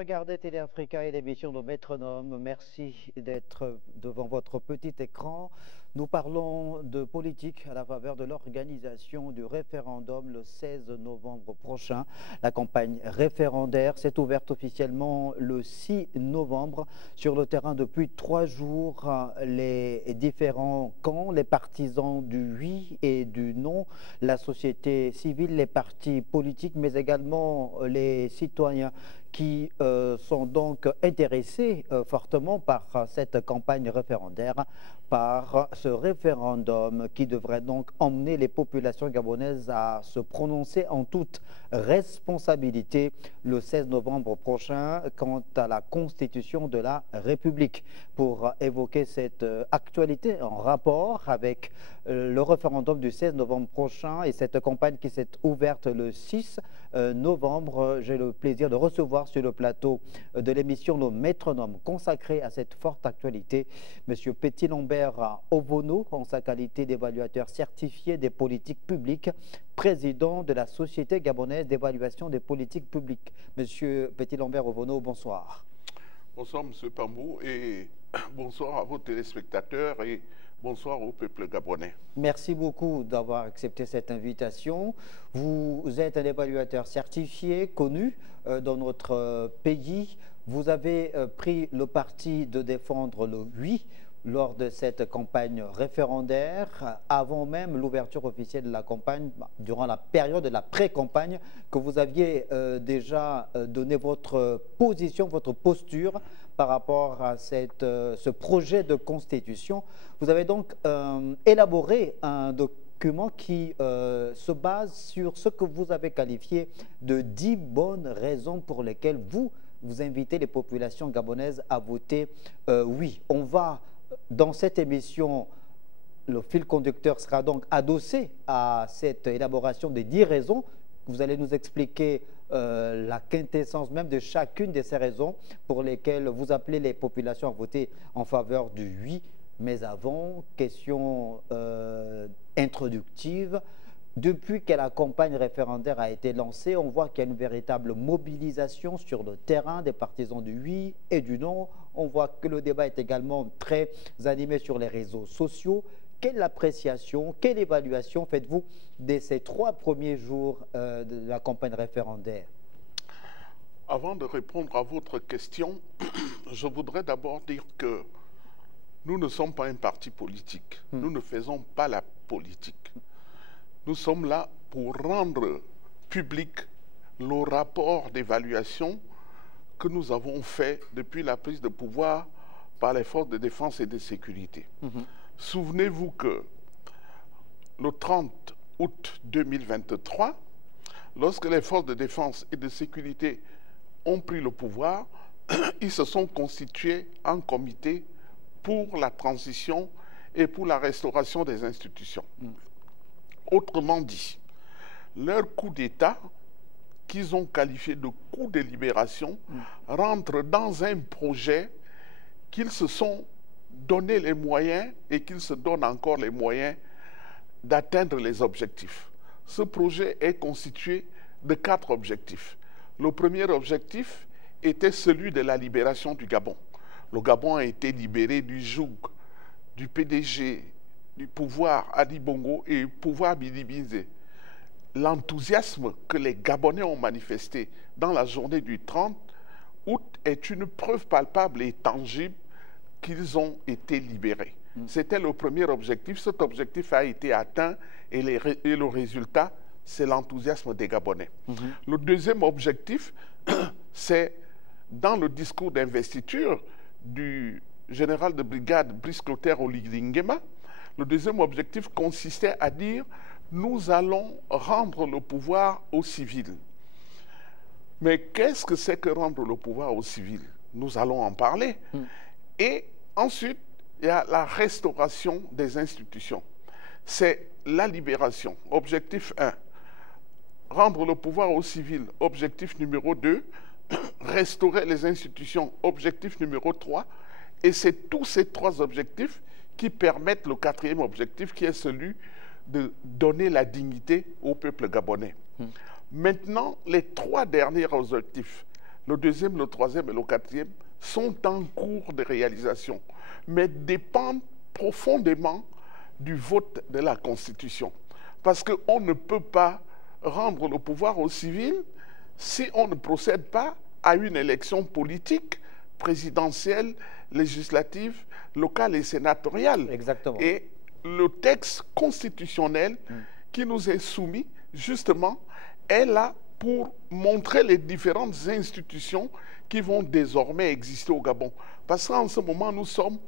regardez Télé Africa et l'émission de Métronome. Merci d'être devant votre petit écran. Nous parlons de politique à la faveur de l'organisation du référendum le 16 novembre prochain. La campagne référendaire s'est ouverte officiellement le 6 novembre. Sur le terrain depuis 3 jours, les différents camps, les partisans du oui et du non, la société civile, les partis politiques, mais également les citoyens qui sont donc intéressés fortement par cette campagne référendaire, par ce référendum qui devrait donc emmener les populations gabonaises à se prononcer en toute responsabilité le 16 novembre prochain quant à la constitution de la République. Pour évoquer cette actualité en rapport avec le référendum du 16 novembre prochain et cette campagne qui s'est ouverte le 6 novembre, j'ai le plaisir de recevoir sur le plateau de l'émission Le Métronome consacré à cette forte actualité, M. Petit-Lambert Ovono, en sa qualité d'évaluateur certifié des politiques publiques, président de la Société gabonaise d'évaluation des politiques publiques. M. Petit-Lambert Ovono, bonsoir. Bonsoir M. Pambou et bonsoir à vos téléspectateurs et bonsoir au peuple gabonais. Merci beaucoup d'avoir accepté cette invitation. Vous êtes un évaluateur certifié, connu dans notre pays. Vous avez pris le parti de défendre le oui lors de cette campagne référendaire, avant même l'ouverture officielle de la campagne, durant la période de la pré-campagne, que vous aviez déjà donné votre position, votre posture par rapport à ce projet de constitution. Vous avez donc élaboré un document qui se base sur ce que vous avez qualifié de 10 bonnes raisons pour lesquelles vous invitez les populations gabonaises à voter oui. On va, dans cette émission, le fil conducteur sera donc adossé à cette élaboration des 10 raisons. Vous allez nous expliquer la quintessence même de chacune de ces raisons pour lesquelles vous appelez les populations à voter en faveur du oui. Mais avant, question introductive. Depuis que la campagne référendaire a été lancée, on voit qu'il y a une véritable mobilisation sur le terrain des partisans du oui et du non. On voit que le débat est également très animé sur les réseaux sociaux. Quelle appréciation, quelle évaluation faites-vous de ces 3 premiers jours de la campagne référendaire? Avant de répondre à votre question, je voudrais d'abord dire que nous ne sommes pas un parti politique. Nous ne faisons pas la politique. Nous sommes là pour rendre public le rapport d'évaluation que nous avons fait depuis la prise de pouvoir par les forces de défense et de sécurité. Souvenez-vous que le 30 août 2023, lorsque les forces de défense et de sécurité ont pris le pouvoir, ils se sont constitués en comité pour la transition et pour la restauration des institutions. Autrement dit, leur coup d'État, qu'ils ont qualifié de coup de libération, rentre dans un projet qu'ils se sont donné les moyens et qu'ils se donnent encore les moyens d'atteindre les objectifs. Ce projet est constitué de 4 objectifs. Le premier objectif était celui de la libération du Gabon. Le Gabon a été libéré du joug, du PDG, du pouvoir Ali Bongo et pouvoir Bidi Binze. L'enthousiasme que les Gabonais ont manifesté dans la journée du 30 août est une preuve palpable et tangible qu'ils ont été libérés. C'était le premier objectif. Cet objectif a été atteint et le résultat, c'est l'enthousiasme des Gabonais. Le deuxième objectif, c'est dans le discours d'investiture du général de brigade Brice Clotaire Oligui-Nguema. Le deuxième objectif consistait à dire « nous allons rendre le pouvoir aux civils ». Mais qu'est-ce que c'est que rendre le pouvoir aux civils? Nous allons en parler. Et ensuite, il y a la restauration des institutions. C'est la libération. Objectif 1. Rendre le pouvoir aux civils. Objectif numéro 2. Restaurer les institutions. Objectif numéro 3. Et c'est tous ces 3 objectifs qui permettent le 4e objectif, qui est celui de donner la dignité au peuple gabonais. Maintenant, les 3 derniers objectifs, le deuxième, le troisième et le quatrième sont en cours de réalisation, mais dépendent profondément du vote de la Constitution. Parce qu'on ne peut pas rendre le pouvoir aux civils si on ne procède pas à une élection politique, présidentielle, législative, locale et sénatoriale. Exactement. Et le texte constitutionnel qui nous est soumis, justement, est là pour montrer les différentes institutions qui vont désormais exister au Gabon. Parce qu'en ce moment, nous sommes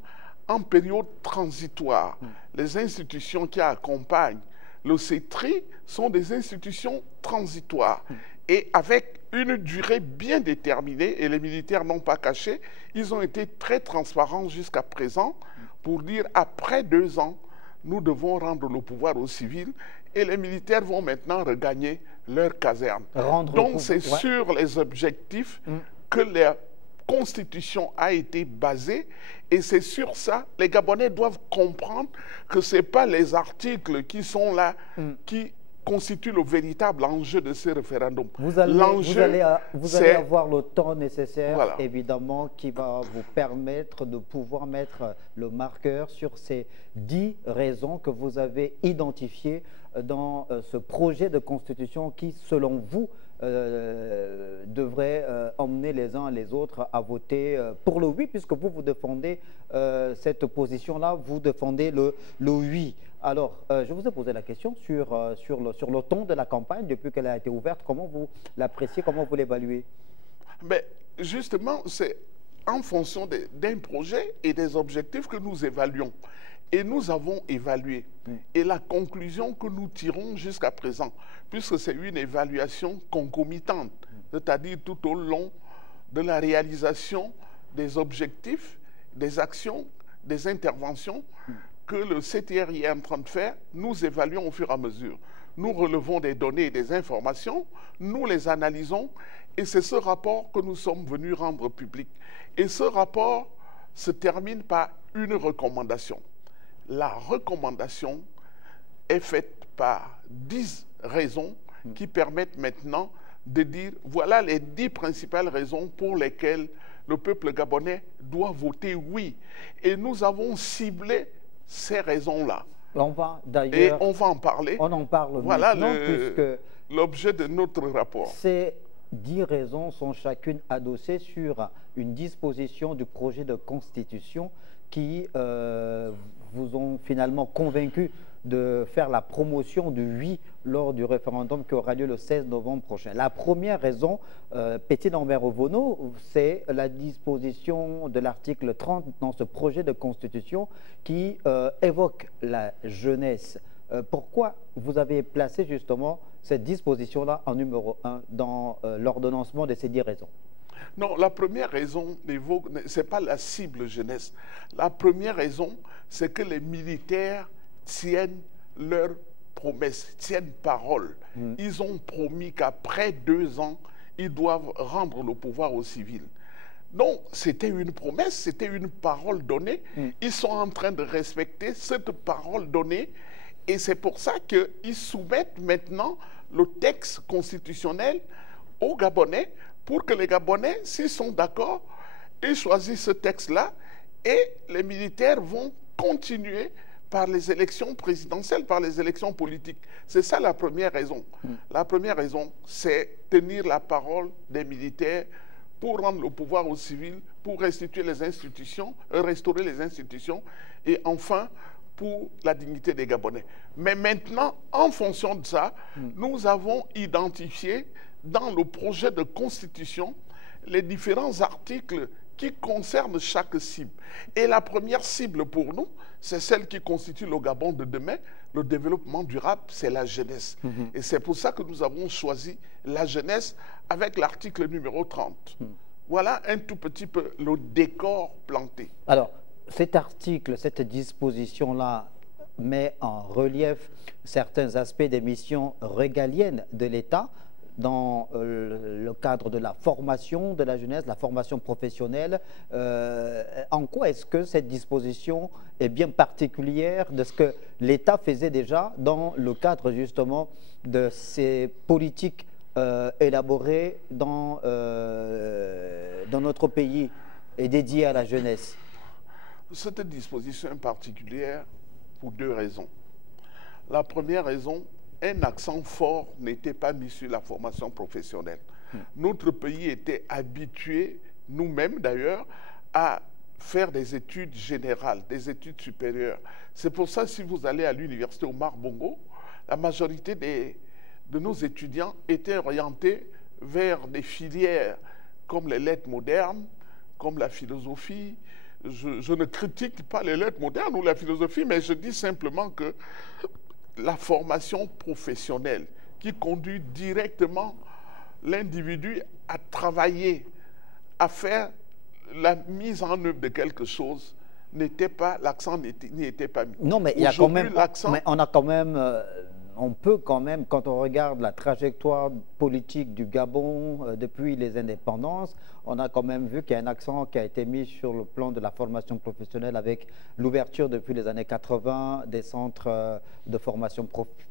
en période transitoire. Les institutions qui accompagnent le CETRI sont des institutions transitoires. Et avec une durée bien déterminée, et les militaires n'ont pas caché, ils ont été très transparents jusqu'à présent pour dire après 2 ans, nous devons rendre le pouvoir aux civils et les militaires vont maintenant regagner leur caserne. Donc c'est sur les objectifs que la Constitution a été basée et c'est sur ça, les Gabonais doivent comprendre que ce n'est pas les articles qui sont là qui constituent le véritable enjeu de ce référendum. Vous allez avoir le temps nécessaire, voilà, évidemment, qui va vous permettre de pouvoir mettre le marqueur sur ces 10 raisons que vous avez identifiées dans ce projet de constitution qui, selon vous, devrait emmener les uns et les autres à voter pour le oui, puisque vous défendez cette position-là, vous défendez le oui. Alors, je vous ai posé la question sur le ton de la campagne depuis qu'elle a été ouverte. Comment vous l'appréciez, comment vous l'évaluez? Mais justement, c'est en fonction d'un projet et des objectifs que nous évaluons. Et nous avons évalué. Et la conclusion que nous tirons jusqu'à présent, puisque c'est une évaluation concomitante, c'est-à-dire tout au long de la réalisation des objectifs, des actions, des interventions que le CTRI est en train de faire, nous évaluons au fur et à mesure. Nous relevons des données et des informations, nous les analysons, et c'est ce rapport que nous sommes venus rendre public. Et ce rapport se termine par une recommandation. La recommandation est faite par 10 raisons qui permettent maintenant de dire voilà les 10 principales raisons pour lesquelles le peuple gabonais doit voter oui. Et nous avons ciblé ces raisons-là. On va d'ailleurs... Et on va en parler. On en parle voilà maintenant, puisque... l'objet de notre rapport. Ces 10 raisons sont chacune adossées sur une disposition du projet de constitution qui vous ont finalement convaincu de faire la promotion du oui lors du référendum qui aura lieu le 16 novembre prochain. La première raison, Petit Lambert Ovono, c'est la disposition de l'article 30 dans ce projet de constitution qui évoque la jeunesse. Pourquoi vous avez placé justement cette disposition-là en numéro 1 dans l'ordonnancement de ces 10 raisons? Non, la première raison, ce n'est pas la cible jeunesse. La première raison, c'est que les militaires tiennent leurs promesses, tiennent parole. Ils ont promis qu'après 2 ans, ils doivent rendre le pouvoir aux civils. Donc, c'était une promesse, c'était une parole donnée. Ils sont en train de respecter cette parole donnée et c'est pour ça qu'ils soumettent maintenant le texte constitutionnel aux Gabonais pour que les Gabonais, s'ils sont d'accord, ils choisissent ce texte-là et les militaires vont continuer par les élections présidentielles, par les élections politiques. C'est ça la première raison. La première raison, c'est tenir la parole des militaires pour rendre le pouvoir aux civils, pour restituer les institutions, restaurer les institutions et enfin pour la dignité des Gabonais. Mais maintenant, en fonction de ça, nous avons identifié dans le projet de constitution les différents articles qui concernent chaque cible. Et la première cible pour nous, c'est celle qui constitue le Gabon de demain. Le développement durable, c'est la jeunesse. Et c'est pour ça que nous avons choisi la jeunesse avec l'article numéro 30. Voilà un tout petit peu le décor planté. Alors, cet article, cette disposition-là met en relief certains aspects des missions régaliennes de l'État dans le cadre de la formation de la jeunesse, la formation professionnelle. En quoi est-ce que cette disposition est bien particulière de ce que l'État faisait déjà dans le cadre justement de ces politiques élaboré dans notre pays et dédié à la jeunesse? Cette disposition est particulière pour deux raisons. La première raison, un accent fort n'était pas mis sur la formation professionnelle. Notre pays était habitué, nous-mêmes d'ailleurs, à faire des études générales, des études supérieures. C'est pour ça, si vous allez à l'université Omar Bongo, la majorité de nos étudiants étaient orientés vers des filières comme les lettres modernes, comme la philosophie. Je ne critique pas les lettres modernes ou la philosophie, mais je dis simplement que la formation professionnelle qui conduit directement l'individu à travailler, à faire la mise en œuvre de quelque chose, n'était pas, l'accent n'y était pas mis. Non, mais il y a quand même, mais on a quand même, on peut quand même, quand on regarde la trajectoire politique du Gabon depuis les indépendances, on a quand même vu qu'il y a un accent qui a été mis sur le plan de la formation professionnelle avec l'ouverture depuis les années 80 des centres de formation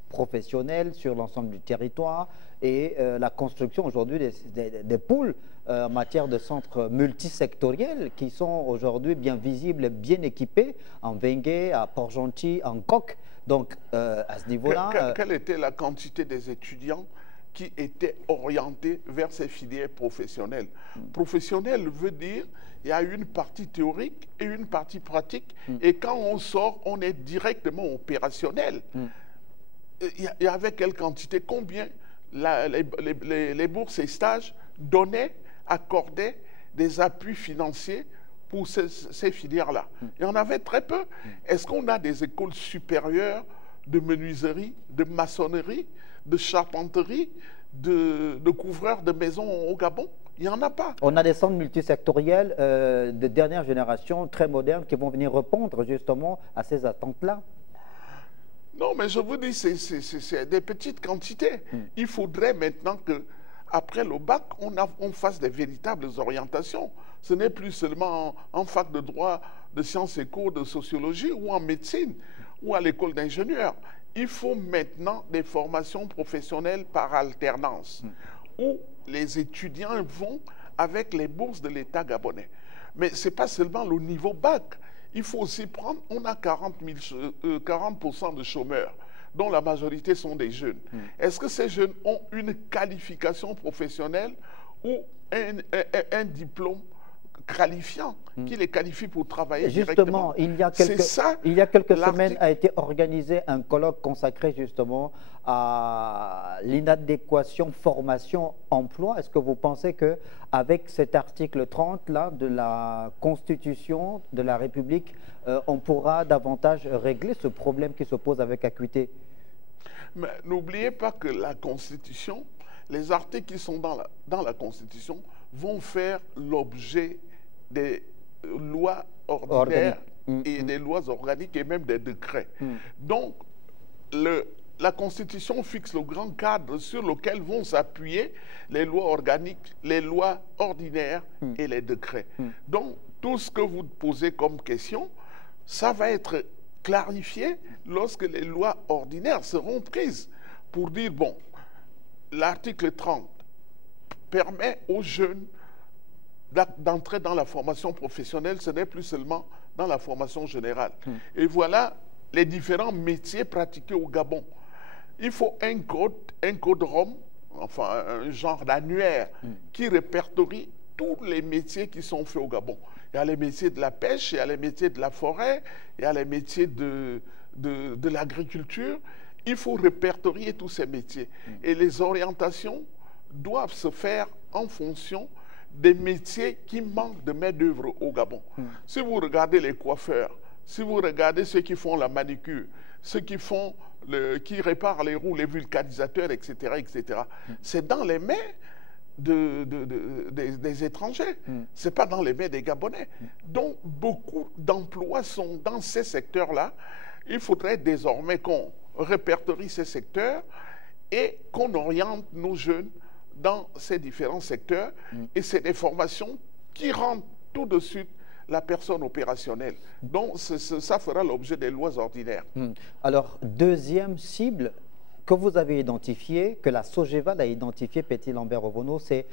professionnelle sur l'ensemble du territoire et la construction aujourd'hui des pôles en matière de centres multisectoriels qui sont aujourd'hui bien visibles et bien équipés en Vengue, à Port-Gentil, en Coq. Donc, à ce niveau-là... Quelle était la quantité des étudiants qui étaient orientés vers ces filières professionnelles? Professionnel veut dire il y a une partie théorique et une partie pratique. Et quand on sort, on est directement opérationnel. Il y avait quelle quantité? Combien les bourses et stages accordaient des appuis financiers pour ces filières-là? Il y en avait très peu. Est-ce qu'on a des écoles supérieures de menuiserie, de maçonnerie, de charpenterie, de couvreurs de maisons au Gabon? Il n'y en a pas. On a des centres multisectoriels de dernière génération, très modernes, qui vont venir répondre justement à ces attentes-là. Non, mais je vous dis, c'est des petites quantités. Il faudrait maintenant que, après le bac, on fasse des véritables orientations. Ce n'est plus seulement en fac de droit, de sciences éco, de sociologie ou en médecine ou à l'école d'ingénieurs. Il faut maintenant des formations professionnelles par alternance où les étudiants vont avec les bourses de l'État gabonais. Mais ce n'est pas seulement le niveau bac. Il faut aussi prendre, on a 40% de chômeurs, dont la majorité sont des jeunes. Est-ce que ces jeunes ont une qualification professionnelle ou un diplôme qualifiant qui les qualifie pour travailler justement, directement? Il y a quelques semaines a été organisé un colloque consacré justement à l'inadéquation formation-emploi. Est-ce que vous pensez qu'avec cet article 30 là, de la Constitution de la République, on pourra davantage régler ce problème qui se pose avec acuité? Mais n'oubliez pas que la Constitution, les articles qui sont dans la Constitution vont faire l'objet des lois ordinaires et des lois organiques et même des décrets. Donc, la Constitution fixe le grand cadre sur lequel vont s'appuyer les lois organiques, les lois ordinaires et les décrets. Donc, tout ce que vous posez comme question, ça va être clarifié lorsque les lois ordinaires seront prises pour dire, bon, l'article 30 permet aux jeunes d'entrer dans la formation professionnelle, ce n'est plus seulement dans la formation générale. Et voilà les différents métiers pratiqués au Gabon. Il faut un code ROM, enfin un genre d'annuaire qui répertorie tous les métiers qui sont faits au Gabon. Il y a les métiers de la pêche, il y a les métiers de la forêt, il y a les métiers de l'agriculture. Il faut répertorier tous ces métiers. Et les orientations doivent se faire en fonction des métiers qui manquent de main-d'œuvre au Gabon. Si vous regardez les coiffeurs, si vous regardez ceux qui font la manicure, ceux qui réparent les roues, les vulcanisateurs, etc., c'est dans les mains des étrangers. Ce n'est pas dans les mains des Gabonais. Donc, beaucoup d'emplois sont dans ces secteurs-là. Il faudrait désormais qu'on répertorie ces secteurs et qu'on oriente nos jeunes dans ces différents secteurs. Et c'est des formations qui rendent tout de suite la personne opérationnelle. Donc, ça fera l'objet des lois ordinaires. Alors, deuxième cible que vous avez identifié, que la Sogeval a identifié, Petit Lambert Ovono, c'est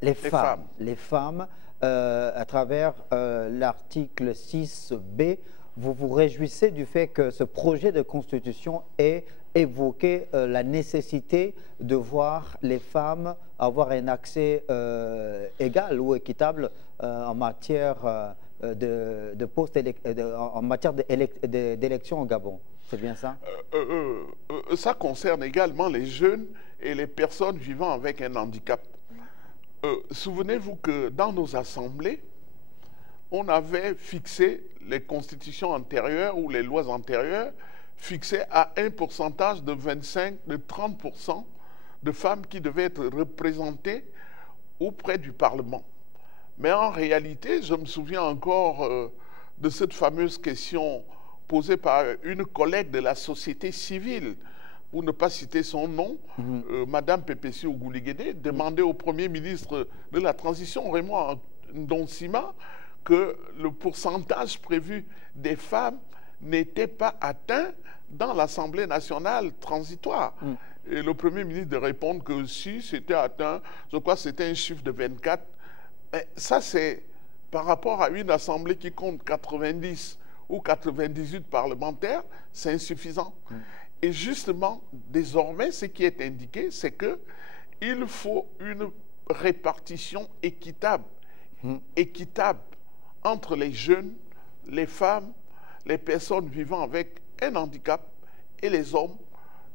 les femmes. Les femmes, à travers l'article 6B, vous vous réjouissez du fait que ce projet de constitution ait évoqué la nécessité de voir les femmes avoir un accès égal ou équitable en matière de poste en matière d'élection au Gabon. C'est bien ça? Ça concerne également les jeunes et les personnes vivant avec un handicap. Souvenez-vous que dans nos assemblées, on avait fixé les constitutions antérieures ou les lois antérieures fixées à un pourcentage de 30% de femmes qui devaient être représentées auprès du Parlement. Mais en réalité, je me souviens encore de cette fameuse question posée par une collègue de la société civile, pour ne pas citer son nom, Madame Pepesi Ogouligédé, demandait au Premier ministre de la Transition, Raymond Ndonsima, que le pourcentage prévu des femmes n'était pas atteint dans l'Assemblée nationale transitoire. Et le Premier ministre de répondre que si c'était atteint, je crois que c'était un chiffre de 24. Mais ça, c'est par rapport à une Assemblée qui compte 90 ou 98 parlementaires, c'est insuffisant. Et justement, désormais, ce qui est indiqué, c'est qu'il faut une répartition équitable, entre les jeunes, les femmes, les personnes vivant avec un handicap et les hommes,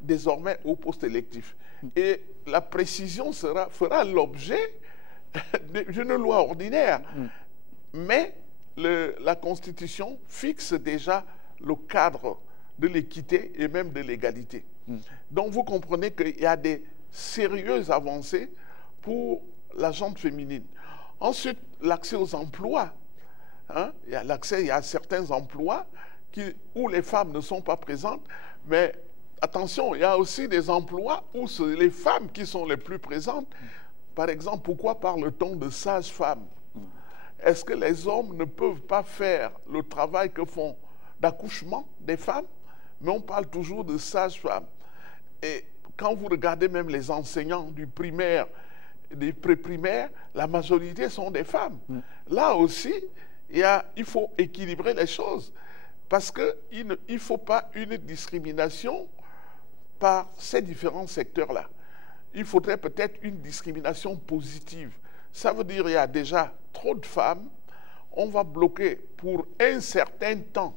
désormais au poste électif. Et la précision fera l'objet d'une loi ordinaire. Mais la Constitution fixe déjà le cadre de l'équité et même de l'égalité. Donc vous comprenez qu'il y a des sérieuses avancées pour la gente féminine. Ensuite, l'accès aux emplois. Il y a certains emplois où les femmes ne sont pas présentes, mais attention, il y a aussi des emplois où c'est les femmes qui sont les plus présentes. Par exemple, pourquoi parle-t-on de sages-femmes? Est-ce que les hommes ne peuvent pas faire le travail que font d'accouchement des femmes? Mais on parle toujours de sages-femmes. Et quand vous regardez même les enseignants du primaire, des pré-primaires, la majorité sont des femmes. Là aussi, il faut équilibrer les choses. Parce qu'il ne faut pas une discrimination par ces différents secteurs-là. Il faudrait peut-être une discrimination positive. Ça veut dire qu'il y a déjà trop de femmes. On va bloquer pour un certain temps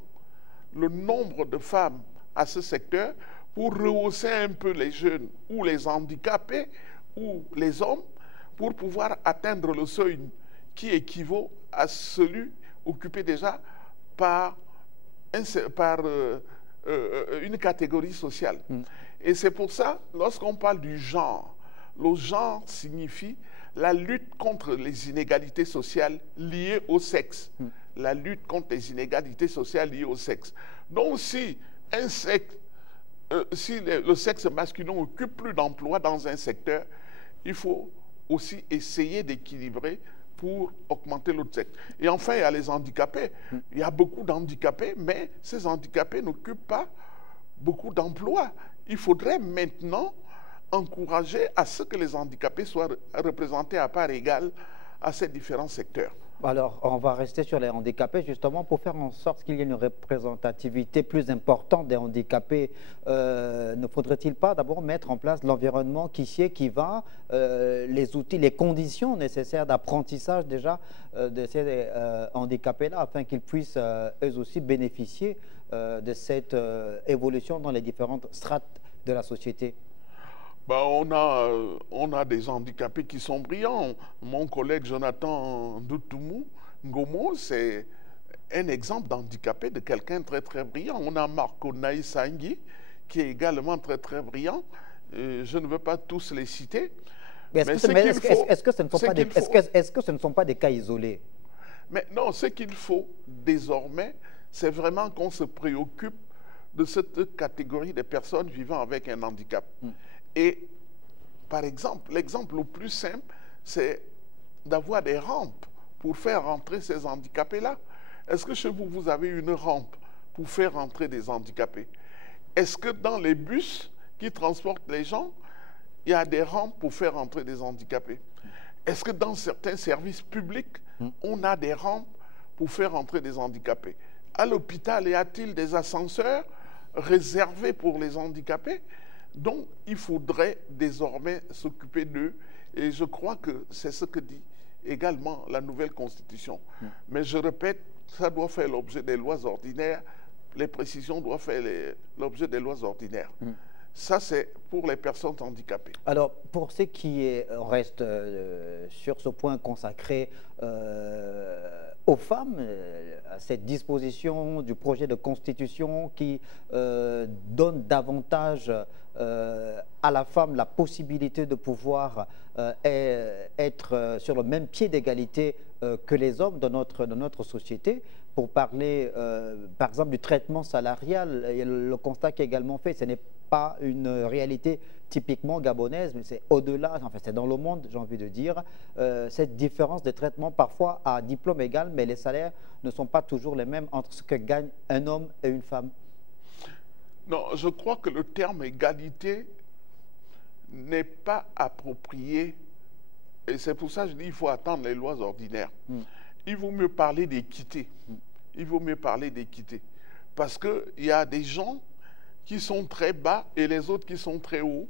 le nombre de femmes à ce secteur pour rehausser un peu les jeunes ou les handicapés ou les hommes pour pouvoir atteindre le seuil qui équivaut à celui occupé déjà par une catégorie sociale. Et c'est pour ça, lorsqu'on parle du genre, le genre signifie la lutte contre les inégalités sociales liées au sexe. La lutte contre les inégalités sociales liées au sexe. Donc si le sexe masculin occupe plus d'emplois dans un secteur, il faut aussi essayer d'équilibrer pour augmenter l'autre sexe. Et enfin, il y a les handicapés. Il y a beaucoup d'handicapés, mais ces handicapés n'occupent pas beaucoup d'emplois. Il faudrait maintenant encourager à ce que les handicapés soient représentés à part égale à ces différents secteurs. Alors, on va rester sur les handicapés, justement, pour faire en sorte qu'il y ait une représentativité plus importante des handicapés. Ne faudrait-il pas d'abord mettre en place l'environnement qui va, les outils, les conditions nécessaires d'apprentissage déjà de ces handicapés-là, afin qu'ils puissent eux aussi bénéficier de cette évolution dans les différentes strates de la société? Ben, on a des handicapés qui sont brillants. Mon collègue Jonathan Ndoutoumou Ngomo, c'est un exemple d'handicapé, de quelqu'un très très brillant. On a Marco Naïsangui, qui est également très très brillant. Je ne veux pas tous les citer. Est-ce que ce ne sont pas des cas isolés? Mais non, ce qu'il faut désormais, c'est vraiment qu'on se préoccupe de cette catégorie de personnes vivant avec un handicap. Et par exemple, l'exemple le plus simple, c'est d'avoir des rampes pour faire rentrer ces handicapés-là. Est-ce que chez vous, vous avez une rampe pour faire rentrer des handicapés? Est-ce que dans les bus, qui transportent les gens, il y a des rampes pour faire entrer des handicapés. Est-ce que dans certains services publics, on a des rampes pour faire entrer des handicapés? À l'hôpital, y a-t-il des ascenseurs réservés pour les handicapés? Donc, il faudrait désormais s'occuper d'eux. Et je crois que c'est ce que dit également la nouvelle Constitution. Mais je répète, ça doit faire l'objet des lois ordinaires. Les précisions doivent faire l'objet des lois ordinaires. Ça, c'est pour les personnes handicapées. Alors, pour ce qui est, on reste sur ce point consacré aux femmes, à cette disposition du projet de constitution qui donne davantage à la femme la possibilité de pouvoir être sur le même pied d'égalité que les hommes dans notre société. Pour parler, par exemple, du traitement salarial, le constat qui est également fait, ce n'est pas une réalité typiquement gabonaise, mais c'est au-delà, enfin c'est dans le monde, j'ai envie de dire, cette différence de traitement parfois à diplôme égal, mais les salaires ne sont pas toujours les mêmes entre ce que gagne un homme et une femme. Non, je crois que le terme égalité n'est pas approprié, et c'est pour ça que je dis qu'il faut attendre les lois ordinaires. Il vaut mieux parler d'équité. Il vaut mieux parler d'équité. Parce qu'il y a des gens qui sont très bas et les autres qui sont très hauts.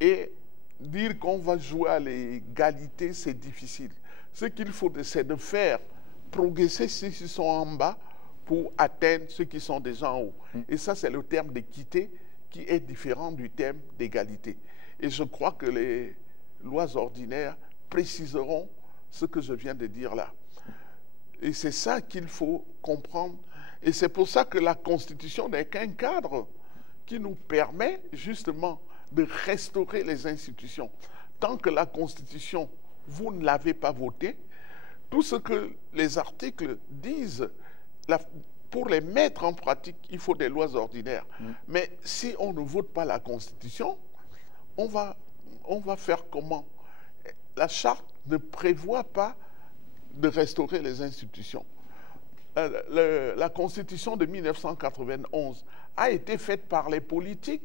Et dire qu'on va jouer à l'égalité, c'est difficile. Ce qu'il faut, c'est de faire progresser ceux qui sont en bas pour atteindre ceux qui sont déjà en haut. Et ça, c'est le terme d'équité qui est différent du terme d'égalité. Et je crois que les lois ordinaires préciseront ce que je viens de dire là. Et c'est ça qu'il faut comprendre. Et c'est pour ça que la Constitution n'est qu'un cadre qui nous permet justement de restaurer les institutions. Tant que la Constitution, vous ne l'avez pas votée, tout ce que les articles disent, pour les mettre en pratique, il faut des lois ordinaires. Mais si on ne vote pas la Constitution, on va faire comment? La Charte ne prévoit pas de restaurer les institutions. La Constitution de 1991 a été faite par les politiques,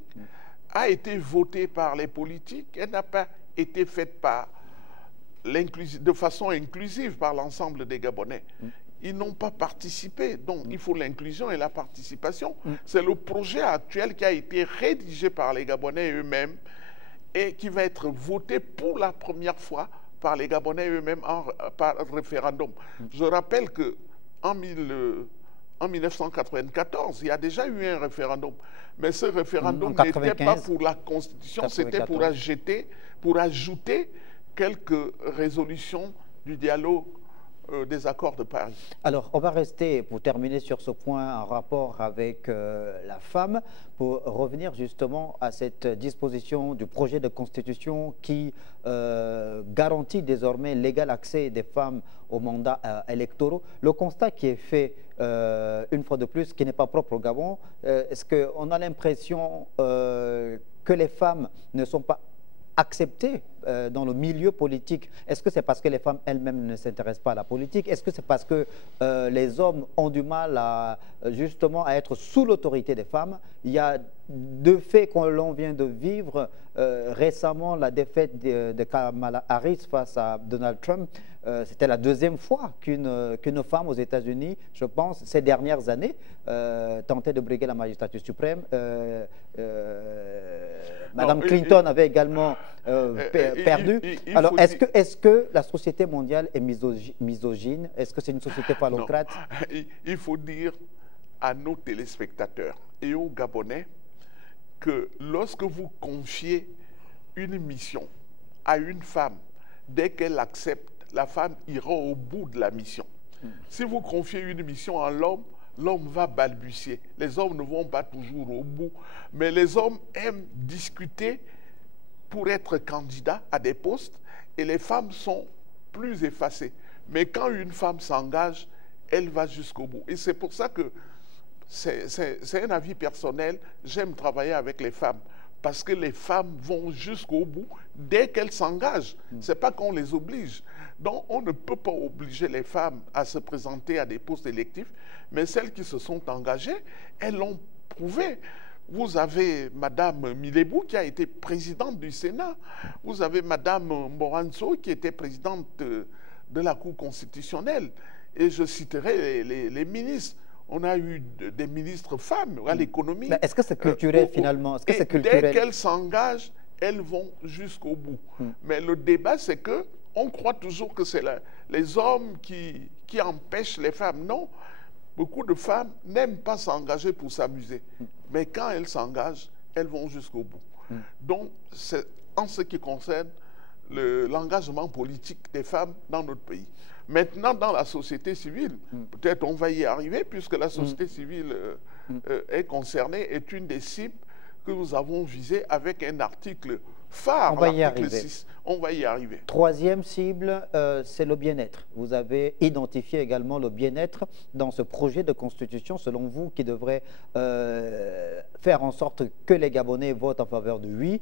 a été votée par les politiques, elle n'a pas été faite de façon inclusive par l'ensemble des Gabonais. Ils n'ont pas participé, donc il faut l'inclusion et la participation. C'est le projet actuel qui a été rédigé par les Gabonais eux-mêmes et qui va être voté pour la première fois par les Gabonais eux-mêmes par référendum. Je rappelle qu'en 1994, il y a déjà eu un référendum. Mais ce référendum n'était pas pour la Constitution, c'était pour ajouter quelques résolutions du dialogue des accords de Paris. Alors, on va rester, pour terminer sur ce point, en rapport avec la femme, pour revenir justement à cette disposition du projet de constitution qui garantit désormais l'égal accès des femmes aux mandats électoraux. Le constat qui est fait, une fois de plus, qui n'est pas propre au Gabon, est-ce qu'on a l'impression que les femmes ne sont pas acceptées dans le milieu politique? Est-ce que c'est parce que les femmes elles-mêmes ne s'intéressent pas à la politique? Est-ce que c'est parce que les hommes ont du mal justement à être sous l'autorité des femmes? Il y a deux faits que l'on vient de vivre récemment, la défaite de Kamala Harris face à Donald Trump. C'était la deuxième fois qu'une femme aux États-Unis, je pense, ces dernières années, tentait de briguer la magistrature suprême. Madame Clinton avait également perdu. Alors, est-ce que la société mondiale est misogyne? Est-ce que c'est une société phallocrate? Il faut dire à nos téléspectateurs et aux Gabonais que lorsque vous confiez une mission à une femme, dès qu'elle accepte, la femme ira au bout de la mission. Si vous confiez une mission à l'homme, l'homme va balbutier. Les hommes ne vont pas toujours au bout, mais les hommes aiment discuter pour être candidats à des postes et les femmes sont plus effacées. Mais quand une femme s'engage, elle va jusqu'au bout. Et c'est pour ça que c'est un avis personnel, j'aime travailler avec les femmes. Parce que les femmes vont jusqu'au bout dès qu'elles s'engagent. Ce n'est pas qu'on les oblige. Donc, on ne peut pas obliger les femmes à se présenter à des postes électifs, mais celles qui se sont engagées, elles l'ont prouvé. Vous avez Madame Milebou qui a été présidente du Sénat. Vous avez Madame Moranso qui était présidente de la Cour constitutionnelle. Et je citerai les ministres. On a eu des ministres femmes à l'économie. Est-ce que c'est culturel finalement? Est-ce que c'est culturel? Dès qu'elles s'engagent, elles vont jusqu'au bout. Mais le débat, c'est que on croit toujours que c'est les hommes qui empêchent les femmes. Non, beaucoup de femmes n'aiment pas s'engager pour s'amuser. Mais quand elles s'engagent, elles vont jusqu'au bout. Donc, c'est en ce qui concerne l'engagement politique des femmes dans notre pays. Maintenant, dans la société civile, peut-être on va y arriver, puisque la société civile est concernée, est une des cibles que nous avons visées avec un article phare, l'article 6. On va y arriver. Troisième cible, c'est le bien-être. Vous avez identifié également le bien-être dans ce projet de constitution, selon vous, qui devrait faire en sorte que les Gabonais votent en faveur de oui.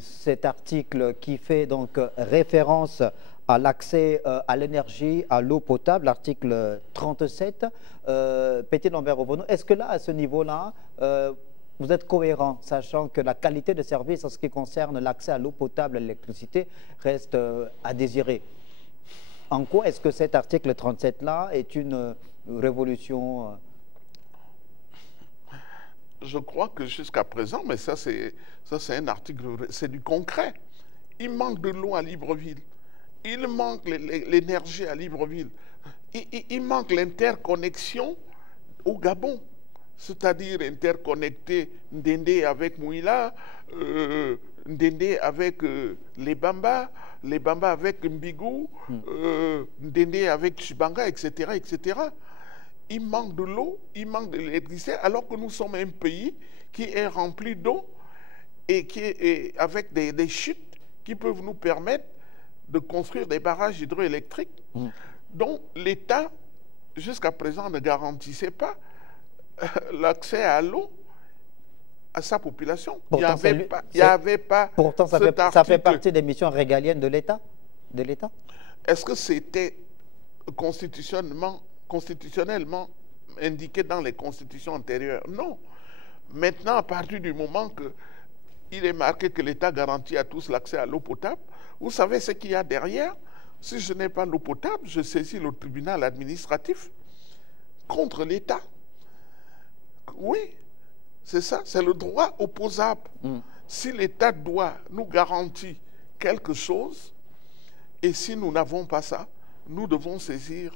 Cet article qui fait donc référence à l'accès à l'énergie, à l'eau potable, l'article 37. Petit Lambert Obono, est-ce que là, à ce niveau-là, vous êtes cohérent, sachant que la qualité de service en ce qui concerne l'accès à l'eau potable, à l'électricité, reste à désirer? En quoi est-ce que cet article 37-là est une révolution? Je crois que jusqu'à présent, mais ça c'est un article, c'est du concret. Il manque de l'eau à Libreville. Il manque l'énergie à Libreville. Il manque l'interconnexion au Gabon. C'est-à-dire interconnecter Ndendé avec Mouila, Ndendé avec les Bamba avec Mbigou, Ndendé avec Chibanga, etc., etc. Il manque de l'eau, il manque de l'électricité, alors que nous sommes un pays qui est rempli d'eau et qui est avec des chutes qui peuvent nous permettre de construire des barrages hydroélectriques. Donc l'État, jusqu'à présent, ne garantissait pas l'accès à l'eau à sa population. Pourtant, pourtant ça fait partie des missions régaliennes de l'État. Est-ce que c'était constitutionnellement indiqué dans les constitutions antérieures? Non. Maintenant, à partir du moment qu'il est marqué que l'État garantit à tous l'accès à l'eau potable, vous savez ce qu'il y a derrière? Si je n'ai pas l'eau potable, je saisis le tribunal administratif contre l'État. Oui, c'est ça, c'est le droit opposable. Si l'État doit nous garantir quelque chose, et si nous n'avons pas ça, nous devons saisir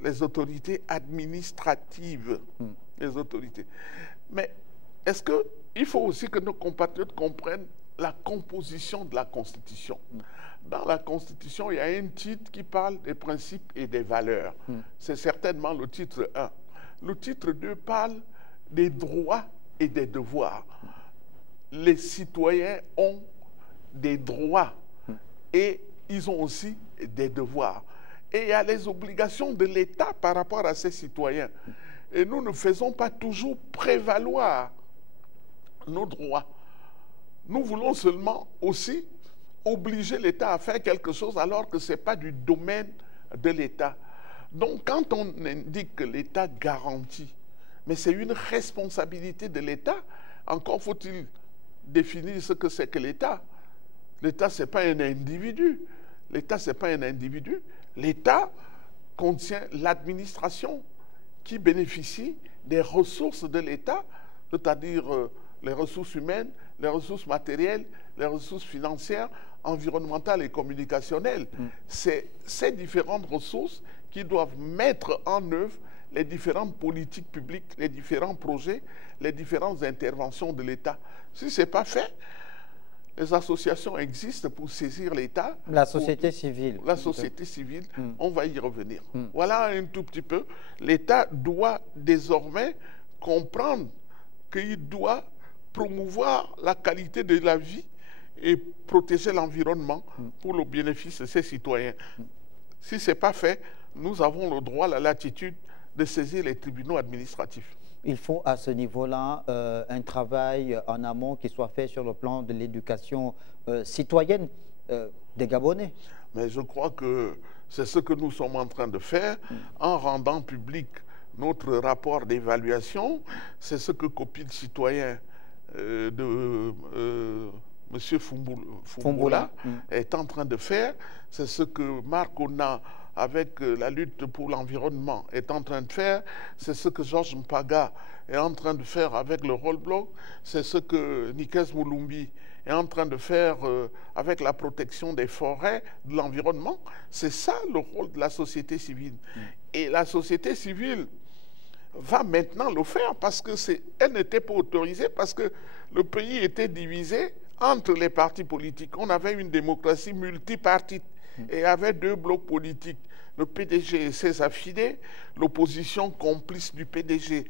les autorités administratives. Les autorités. Mais est-ce qu'il faut aussi que nos compatriotes comprennent la composition de la Constitution? Dans la Constitution, il y a un titre qui parle des principes et des valeurs. C'est certainement le titre 1. Le titre 2 parle des droits et des devoirs. Les citoyens ont des droits et ils ont aussi des devoirs. Et il y a les obligations de l'État par rapport à ces citoyens. Et nous ne faisons pas toujours prévaloir nos droits. Nous voulons seulement aussi obliger l'État à faire quelque chose alors que ce n'est pas du domaine de l'État. Donc quand on indique que l'État garantit, mais c'est une responsabilité de l'État. Encore faut-il définir ce que c'est que l'État. L'État, ce n'est pas un individu. L'État, ce n'est pas un individu. L'État contient l'administration qui bénéficie des ressources de l'État, c'est-à-dire les ressources humaines, les ressources matérielles, les ressources financières, environnementales et communicationnelles. C'est ces différentes ressources qui doivent mettre en œuvre les différentes politiques publiques, les différents projets, les différentes interventions de l'État. Si ce n'est pas fait, les associations existent pour saisir l'État. La société civile. La société civile, on va y revenir. Voilà un tout petit peu. L'État doit désormais comprendre qu'il doit promouvoir la qualité de la vie et protéger l'environnement pour le bénéfice de ses citoyens. Si ce n'est pas fait, nous avons le droit, la latitude de saisir les tribunaux administratifs. Il faut à ce niveau-là un travail en amont qui soit fait sur le plan de l'éducation citoyenne des Gabonais. Mais je crois que c'est ce que nous sommes en train de faire en rendant public notre rapport d'évaluation. C'est ce que Copil Citoyen de M. Fumboula est en train de faire, c'est ce que Marc Ona, avec la lutte pour l'environnement, est en train de faire, c'est ce que Georges Mpaga est en train de faire avec le Rollblock, c'est ce que Nikes Moulumbi est en train de faire avec la protection des forêts, de l'environnement. C'est ça le rôle de la société civile. Et la société civile va maintenant le faire parce que elle n'était pas autorisée, parce que le pays était divisé entre les partis politiques. On avait une démocratie multipartite et avait deux blocs politiques, le PDG et ses affidés, l'opposition complice du PDG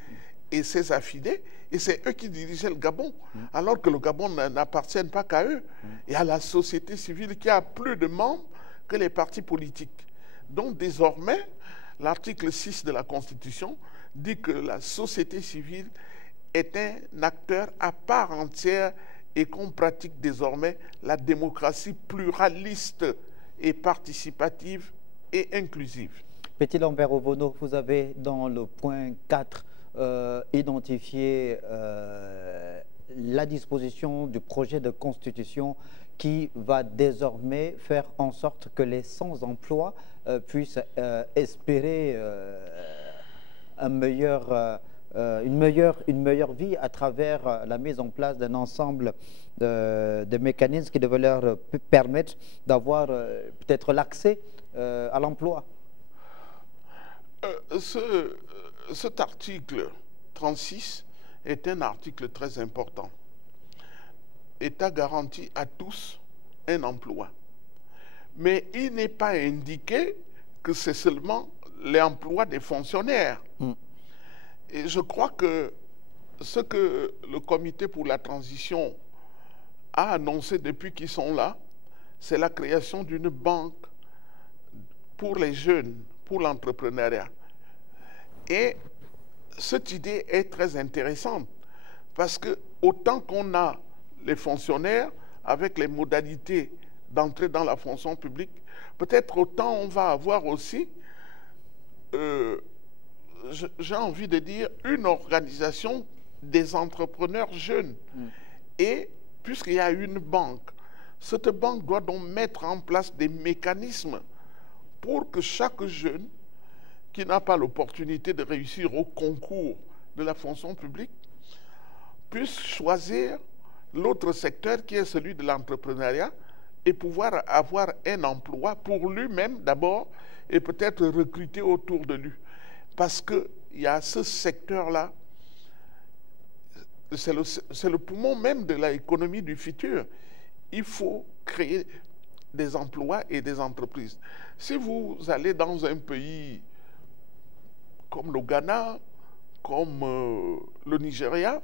et ses affidés, et c'est eux qui dirigeaient le Gabon, alors que le Gabon n'appartient pas qu'à eux. Il y a la société civile qui a plus de membres que les partis politiques. Donc désormais, l'article 6 de la Constitution dit que la société civile est un acteur à part entière et qu'on pratique désormais la démocratie pluraliste et participative et inclusive. Petit Lambert Ovono, vous avez dans le point 4 identifié la disposition du projet de constitution qui va désormais faire en sorte que les sans-emploi puissent espérer une meilleure vie à travers la mise en place d'un ensemble de mécanismes qui devraient leur permettre d'avoir peut-être l'accès à l'emploi. Cet article 36 est un article très important. État garantit à tous un emploi. Mais il n'est pas indiqué que c'est seulement l'emploi des fonctionnaires. Et je crois que ce que le comité pour la transition a annoncé depuis qu'ils sont là, c'est la création d'une banque pour les jeunes, pour l'entrepreneuriat. Et cette idée est très intéressante parce que autant qu'on a les fonctionnaires avec les modalités d'entrer dans la fonction publique, peut-être autant on va avoir aussi, j'ai envie de dire, une organisation des entrepreneurs jeunes. Et puisqu'il y a une banque, cette banque doit donc mettre en place des mécanismes pour que chaque jeune qui n'a pas l'opportunité de réussir au concours de la fonction publique puisse choisir l'autre secteur qui est celui de l'entrepreneuriat et pouvoir avoir un emploi pour lui-même d'abord et peut-être recruter autour de lui. Parce qu'il y a ce secteur-là, c'est le poumon même de l'économie du futur. Il faut créer des emplois et des entreprises. Si vous allez dans un pays comme le Ghana, comme le Nigeria,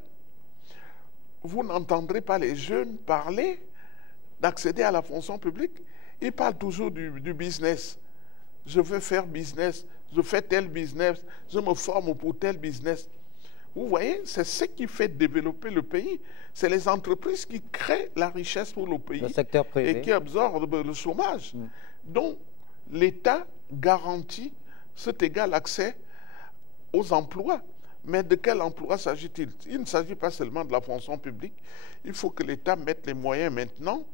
vous n'entendrez pas les jeunes parler d'accéder à la fonction publique. Ils parlent toujours du business. Je veux faire business, je fais tel business, je me forme pour tel business. Vous voyez, c'est ce qui fait développer le pays. C'est les entreprises qui créent la richesse pour le pays, le secteur privé, et qui absorbent le chômage. Donc, l'État garantit cet égal accès aux emplois. Mais de quel emploi s'agit-il? Il ne s'agit pas seulement de la fonction publique. Il faut que l'État mette les moyens maintenant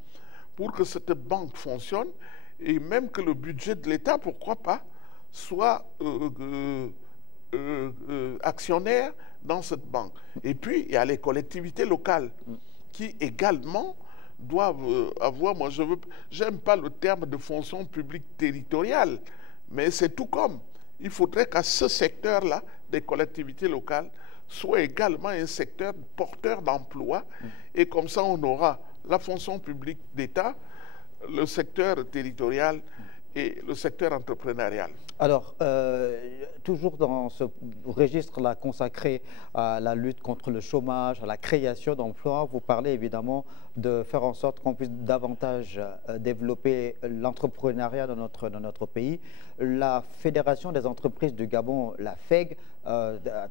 pour que cette banque fonctionne et même que le budget de l'État, pourquoi pas, soit actionnaire dans cette banque. Et puis, il y a les collectivités locales qui également doivent avoir, moi j'aime pas le terme de fonction publique territoriale, mais c'est tout comme. Il faudrait qu'à ce secteur-là, des collectivités locales, soit également un secteur porteur d'emploi. Et comme ça, on aura la fonction publique d'État, le secteur territorial et le secteur entrepreneurial. Alors, toujours dans ce registre-là consacré à la lutte contre le chômage, à la création d'emplois, vous parlez évidemment de faire en sorte qu'on puisse davantage développer l'entrepreneuriat dans notre pays. La Fédération des entreprises du Gabon, la FEG,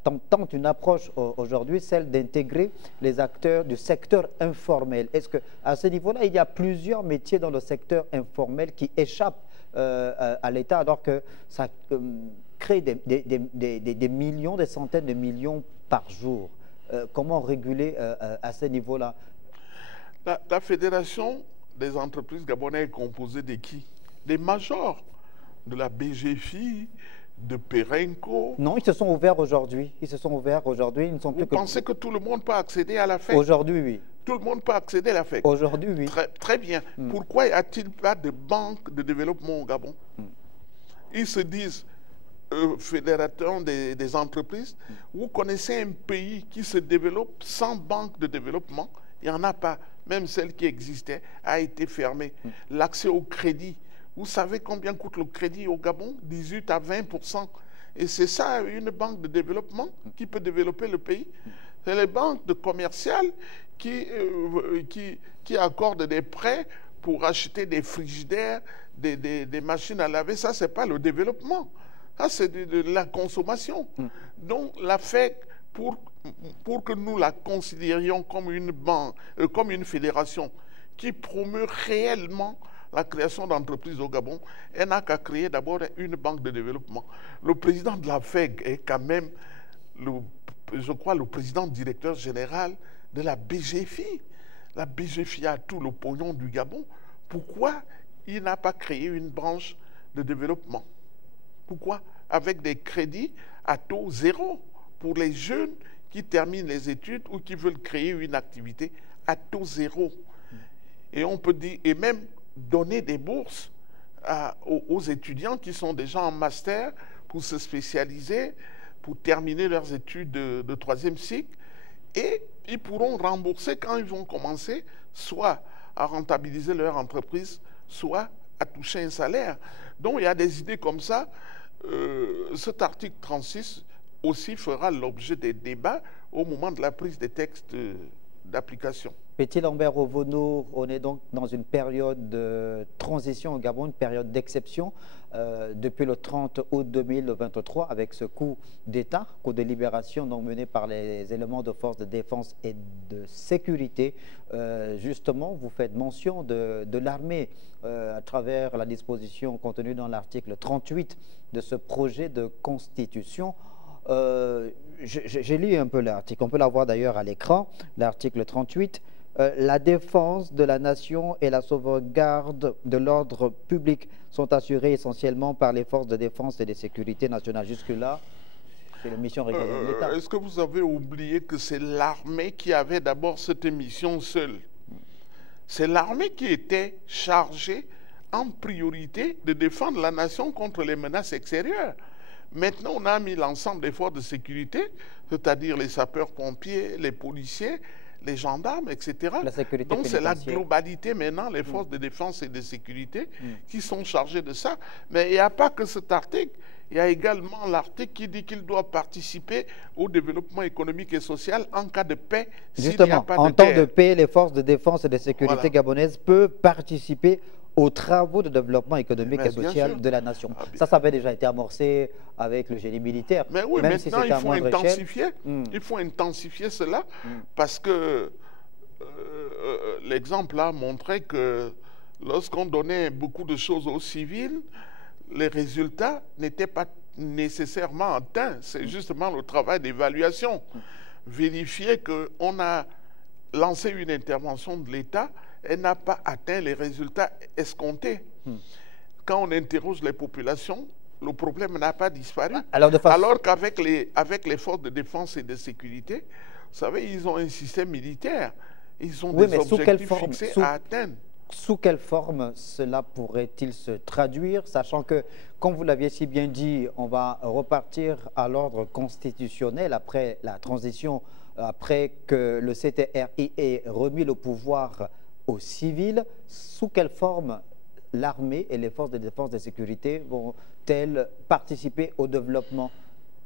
tente une approche aujourd'hui, celle d'intégrer les acteurs du secteur informel. Est-ce qu'à ce niveau-là, il y a plusieurs métiers dans le secteur informel qui échappent à l'État, alors que ça crée des millions, des centaines de millions par jour? Comment réguler à ce niveau-là? La fédération des entreprises gabonaises est composée de qui? Des majors de la BGFI, de Perenco. Non, ils se sont ouverts aujourd'hui. Ils se sont ouverts aujourd'hui. Ils ne sont plus Vous pensez que tout le monde peut accéder à la FEC? Aujourd'hui, oui. Tout le monde peut accéder à la FEC? Aujourd'hui, oui. Très bien. Pourquoi n'y a-t-il pas de banque de développement au Gabon? Ils se disent fédérateurs des entreprises. Vous connaissez un pays qui se développe sans banque de développement? Il n'y en a pas. Même celle qui existait a été fermée. L'accès au crédit. Vous savez combien coûte le crédit au Gabon? 18 à 20%. Et c'est ça, une banque de développement qui peut développer le pays. C'est les banques commerciales qui accordent des prêts pour acheter des frigidaires, des machines à laver. Ça, ce n'est pas le développement. Ça, c'est de la consommation. Donc, la FEC, pour que nous la considérions comme une banque, comme une fédération qui promeut réellement la création d'entreprises au Gabon, elle n'a qu'à créer d'abord une banque de développement. Le président de la FEG est quand même, je crois, le président directeur général de la BGFI. La BGFI a tout le pognon du Gabon. Pourquoi il n'a pas créé une branche de développement? Pourquoi? Avec des crédits à taux zéro pour les jeunes qui terminent les études ou qui veulent créer une activité à taux zéro. Et on peut dire, et même donner des bourses aux étudiants qui sont déjà en master pour se spécialiser, pour terminer leurs études de troisième cycle. Et ils pourront rembourser quand ils vont commencer, soit à rentabiliser leur entreprise, soit à toucher un salaire. Donc il y a des idées comme ça. Cet article 36 aussi fera l'objet des débats au moment de la prise des textes d'application. Petit Lambert Ovono, on est donc dans une période de transition au Gabon, une période d'exception depuis le 30 août 2023 avec ce coup d'État, coup de libération donc mené par les éléments de force de défense et de sécurité. Justement, vous faites mention de l'armée à travers la disposition contenue dans l'article 38 de ce projet de constitution. J'ai lu un peu l'article, on peut la voir d'ailleurs à l'écran, l'article 38. La défense de la nation et la sauvegarde de l'ordre public sont assurées essentiellement par les forces de défense et de sécurité nationale. Jusque-là, c'est la mission régalienne de l'État. Est-ce que vous avez oublié que c'est l'armée qui avait d'abord cette mission seule? C'est l'armée qui était chargée en priorité de défendre la nation contre les menaces extérieures. Maintenant, on a mis l'ensemble des forces de sécurité, c'est-à-dire les sapeurs-pompiers, les policiers, les gendarmes, etc. Donc c'est la globalité maintenant, les forces de défense et de sécurité qui sont chargées de ça. Mais il n'y a pas que cet article, il y a également l'article qui dit qu'il doit participer au développement économique et social en cas de paix. Justement, en temps de paix, les forces de défense et de sécurité gabonaises peuvent participer aux travaux de développement économique et social de la nation. Ça avait déjà été amorcé avec le génie militaire. Mais oui, même maintenant, il faut intensifier. Il faut intensifier cela parce que l'exemple a montré que lorsqu'on donnait beaucoup de choses aux civils, les résultats n'étaient pas nécessairement atteints. C'est justement le travail d'évaluation. Vérifier qu'on a lancé une intervention de l'État, elle n'a pas atteint les résultats escomptés. Quand on interroge les populations, le problème n'a pas disparu. Alors qu'avec les forces de défense et de sécurité, vous savez, ils ont un système militaire. Ils ont des objectifs fixés à atteindre. Sous quelle forme cela pourrait-il se traduire, sachant que, comme vous l'aviez si bien dit, on va repartir à l'ordre constitutionnel après la transition, après que le CTRI ait remis le pouvoir aux civils. Sous quelle forme l'armée et les forces de défense et de sécurité vont-elles participer au développement?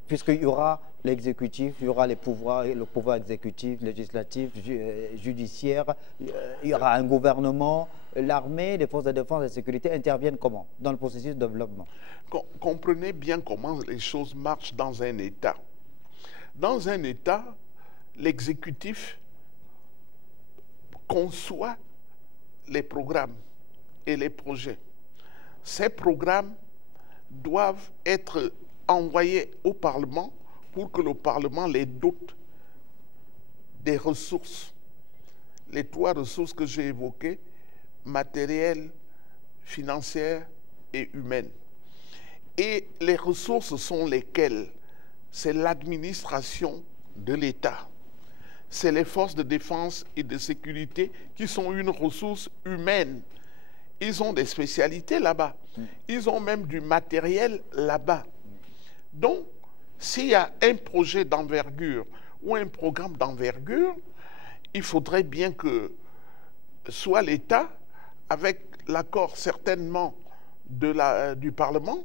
Puisqu'il y aura l'exécutif, il y aura le pouvoir exécutif, législatif, judiciaire, il y aura un gouvernement. L'armée, les forces de défense et de sécurité interviennent comment dans le processus de développement? Comprenez bien comment les choses marchent dans un État. Dans un État, l'exécutif conçoit les programmes et les projets. Ces programmes doivent être envoyés au Parlement pour que le Parlement les dote des ressources. Les 3 ressources que j'ai évoquées, matérielles, financières et humaines. Et les ressources sont lesquelles? C'est l'administration de l'État. C'est les forces de défense et de sécurité qui sont une ressource humaine. Ils ont des spécialités là-bas. Ils ont même du matériel là-bas. Donc, s'il y a un projet d'envergure ou un programme d'envergure, il faudrait bien que soit l'État, avec l'accord certainement du Parlement,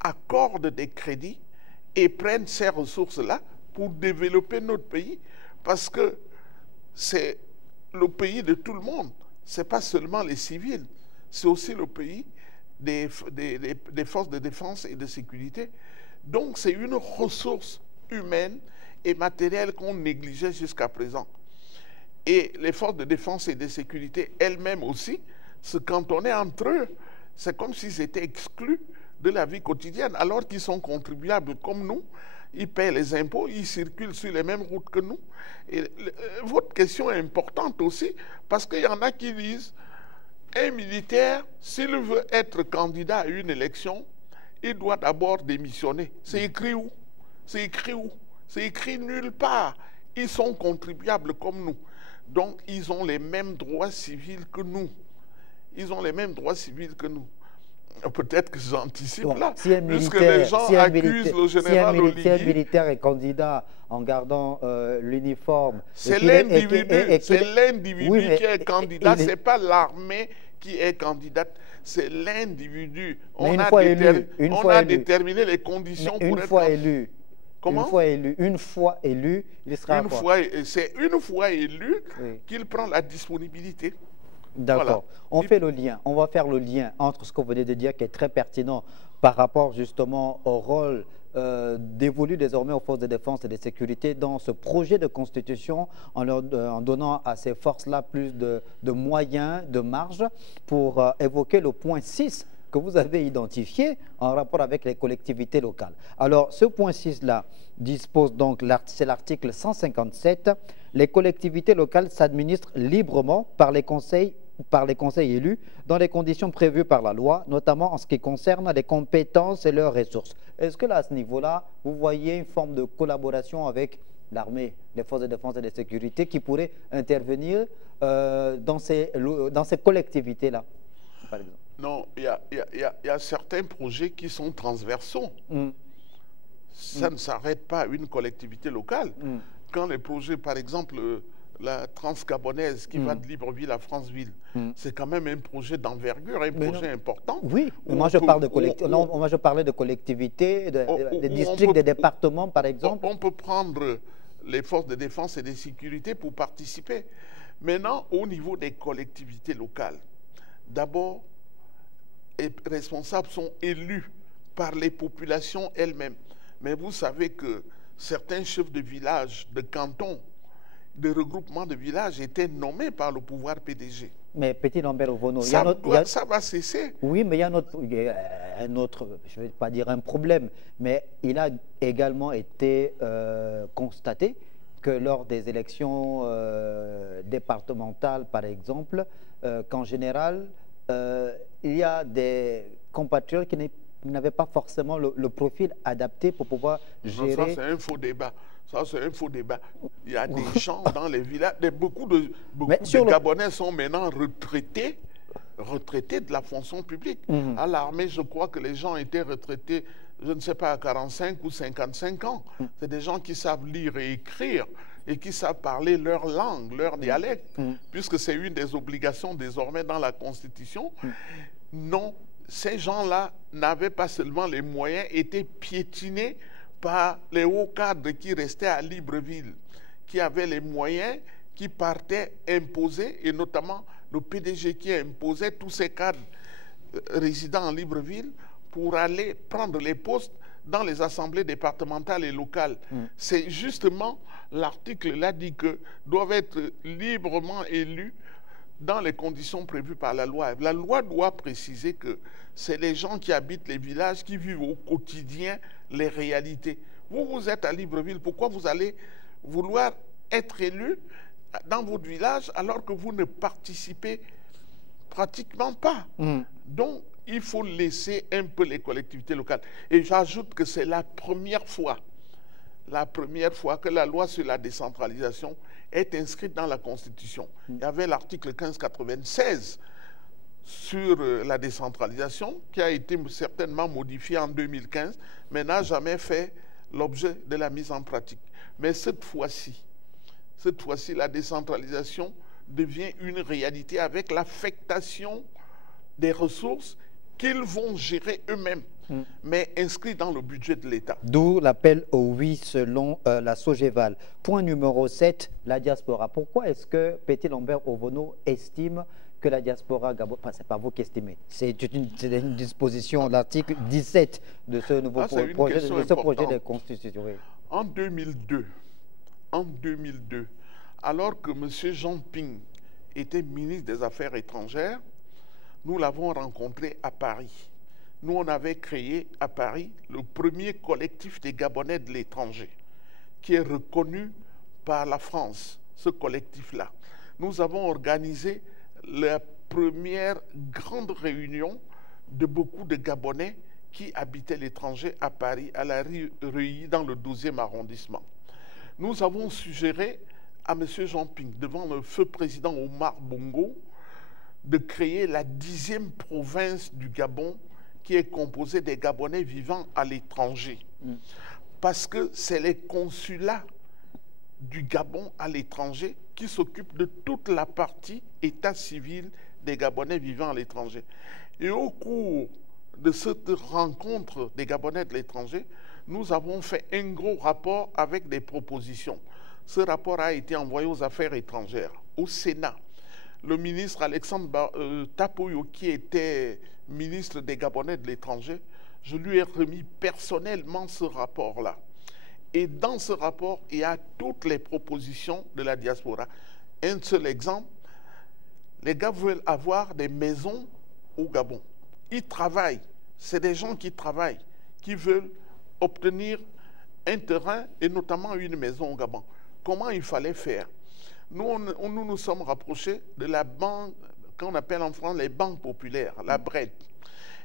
accorde des crédits et prenne ces ressources-là pour développer notre pays, parce que c'est le pays de tout le monde. Ce n'est pas seulement les civils, c'est aussi le pays des forces de défense et de sécurité. Donc c'est une ressource humaine et matérielle qu'on négligeait jusqu'à présent. Et les forces de défense et de sécurité elles-mêmes aussi se cantonnaient entre eux. C'est comme s'ils étaient exclus de la vie quotidienne, alors qu'ils sont contribuables comme nous. Ils paient les impôts, ils circulent sur les mêmes routes que nous. Et votre question est importante aussi, parce qu'il y en a qui disent, un militaire, s'il veut être candidat à une élection, il doit d'abord démissionner. C'est écrit où? C'est écrit où? C'est écrit nulle part. Ils sont contribuables comme nous. Donc, ils ont les mêmes droits civils que nous. Ils ont les mêmes droits civils que nous. Peut-être que j'anticipe là, puisque les gens accusent le général Oligui. Si un militaire est candidat en gardant l'uniforme... C'est l'individu qui est candidat, ce n'est pas l'armée qui est candidate, c'est l'individu. On a déterminé les conditions pour être... Comment? Une fois élu, il sera... C'est une fois élu qu'il prend la disponibilité. D'accord. Voilà. On va faire le lien entre ce que vous venez de dire qui est très pertinent par rapport justement au rôle dévolu désormais aux forces de défense et de sécurité dans ce projet de constitution en donnant à ces forces-là plus de moyens, de marge pour évoquer le point 6 que vous avez identifié en rapport avec les collectivités locales. Alors, ce point 6-là dispose donc, c'est l'article 157, les collectivités locales s'administrent librement par les conseils élus dans les conditions prévues par la loi, notamment en ce qui concerne les compétences et leurs ressources. Est-ce que là, à ce niveau-là, vous voyez une forme de collaboration avec l'armée, les forces de défense et de sécurité qui pourraient intervenir dans ces collectivités-là, par exemple? Non, il y a certains projets qui sont transversaux. Ça ne s'arrête pas à une collectivité locale. Quand les projets, par exemple, la Transgabonaise qui va de Libreville à Franceville, c'est quand même un projet d'envergure, un projet important. Oui, moi je parlais de collectivités, des districts, des départements, par exemple. On peut prendre les forces de défense et de sécurité pour participer. Maintenant, au niveau des collectivités locales, d'abord, les responsables sont élus par les populations elles-mêmes. Mais vous savez que certains chefs de village, de canton, de regroupements de villages étaient nommés par le pouvoir PDG. Mais Petit Lambert Ovono, ça va cesser. Oui, mais il y a un autre, je ne vais pas dire un problème, mais il a également été constaté que lors des élections départementales, par exemple, qu'en général, il y a des compatriotes qui n'avaient pas forcément le profil adapté pour pouvoir gérer... Ça, c'est un faux débat. Ça, c'est un faux débat. Il y a des gens dans les villages, beaucoup de Gabonais sont maintenant retraités de la fonction publique. À l'armée, je crois que les gens étaient retraités, je ne sais pas, à 45 ou 55 ans. C'est des gens qui savent lire et écrire et qui savent parler leur langue, leur dialecte, puisque c'est une des obligations désormais dans la Constitution. Non, ces gens-là n'avaient pas seulement les moyens, étaient piétinés par les hauts cadres qui restaient à Libreville, qui avaient les moyens, qui partaient imposer, et notamment le PDG qui imposait tous ces cadres résidant en Libreville pour aller prendre les postes dans les assemblées départementales et locales. C'est justement, l'article là dit que doivent être librement élus dans les conditions prévues par la loi. La loi doit préciser que c'est les gens qui habitent les villages, qui vivent au quotidien les réalités. Vous êtes à Libreville, pourquoi vous allez vouloir être élu dans votre village alors que vous ne participez pratiquement pas. Donc, il faut laisser un peu les collectivités locales. Et j'ajoute que c'est la première fois que la loi sur la décentralisation est inscrite dans la Constitution. Il y avait l'article 1596 sur la décentralisation qui a été certainement modifié en 2015, mais n'a jamais fait l'objet de la mise en pratique. Mais cette fois-ci, la décentralisation devient une réalité avec l'affectation des ressources qu'ils vont gérer eux-mêmes, mais inscrits dans le budget de l'État. D'où l'appel au oui selon la Sogeval. Point numéro 7, la diaspora. Pourquoi est-ce que Petit Lambert Ovono estime que la diaspora Gabon, enfin, c'est pas vous qui estimez, c'est une disposition de l'article 17 de ce nouveau projet de constitution. Oui. En 2002, alors que M. Jean Ping était ministre des Affaires étrangères, nous l'avons rencontré à Paris. Nous, on avait créé à Paris le premier collectif des Gabonais de l'étranger, qui est reconnu par la France, ce collectif-là. Nous avons organisé la première grande réunion de beaucoup de Gabonais qui habitaient l'étranger à Paris, à la rue Reuilly, dans le 12e arrondissement. Nous avons suggéré à M. Jean Ping, devant le feu président Omar Bongo, de créer la 10e province du Gabon, qui est composée des Gabonais vivant à l'étranger. Parce que c'est les consulats du Gabon à l'étranger qui s'occupent de toute la partie état civil des Gabonais vivant à l'étranger. Et au cours de cette rencontre des Gabonais de l'étranger, nous avons fait un gros rapport avec des propositions. Ce rapport a été envoyé aux Affaires étrangères, au Sénat. Le ministre Alexandre Tapoyo, qui était ministre des Gabonais de l'étranger, je lui ai remis personnellement ce rapport-là. Et dans ce rapport, il y a toutes les propositions de la diaspora. Un seul exemple, les gars veulent avoir des maisons au Gabon. Ils travaillent, c'est des gens qui travaillent, qui veulent obtenir un terrain et notamment une maison au Gabon. Comment il fallait faire? Nous nous sommes rapprochés de la banque, qu'on appelle en France les banques populaires, la BRED.